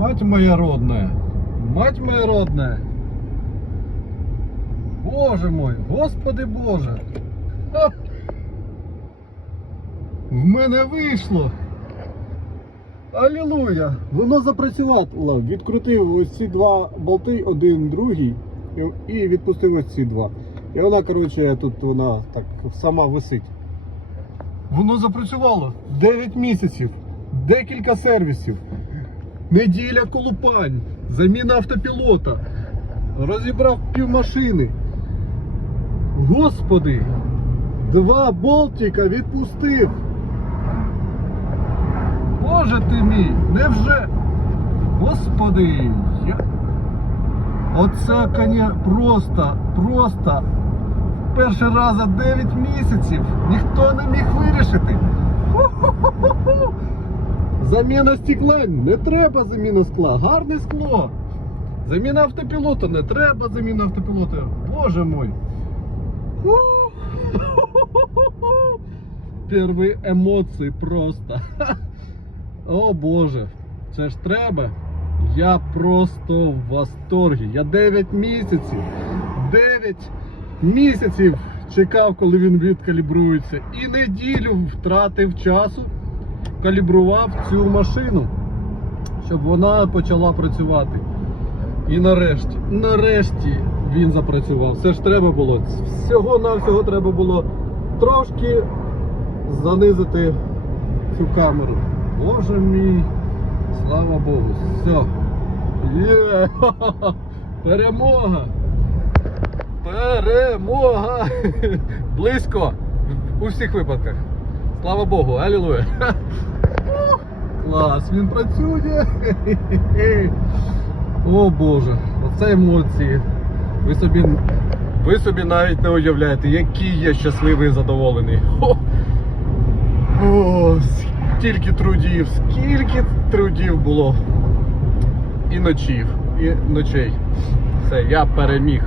Мать моя родная. Мать моя родная. Боже мой, Господи Боже. В мене вийшло. Алілуя! Воно запрацювало. Відкрутив ось ці два болти, один, другий, і відпустив ось ці два. І вона, коротше, тут вона так сама висить. Воно запрацювало 9 місяців, декілька сервісів. Неділя колупань, заміна автопілота. Розібрав півмашини. Господи! Два болтика відпустив. Боже ти мій, невже? Господи! Я... Оце коня просто, просто перший раз за 9 місяців ніхто не міг вирішити. Ху-ху-ху-ху! Заміна стекла не треба заміна скла, гарне скло. Заміна автопілота не треба заміна автопілота. Боже мой. Перві емоції просто. О Боже, це ж треба. Я просто в восторгі. Я 9 місяців. 9 місяців чекав, коли він відкалібрується. І неділю втратив часу, калібрував цю машину, щоб вона почала працювати. І нарешті, нарешті він запрацював. Все ж треба було. Всього-навсього треба було трошки занизити цю камеру. Боже мій, слава Богу, все. Є! Перемога! Перемога! Близько у всіх випадках. Слава Богу, алілуя! Клас, він працює! О Боже, оце емоції. Ви собі, ви собі навіть не уявляєте, який я щасливий і задоволений. Хо! О, скільки трудів, скільки трудів було. І ночів, і ночей. Все, я переміг.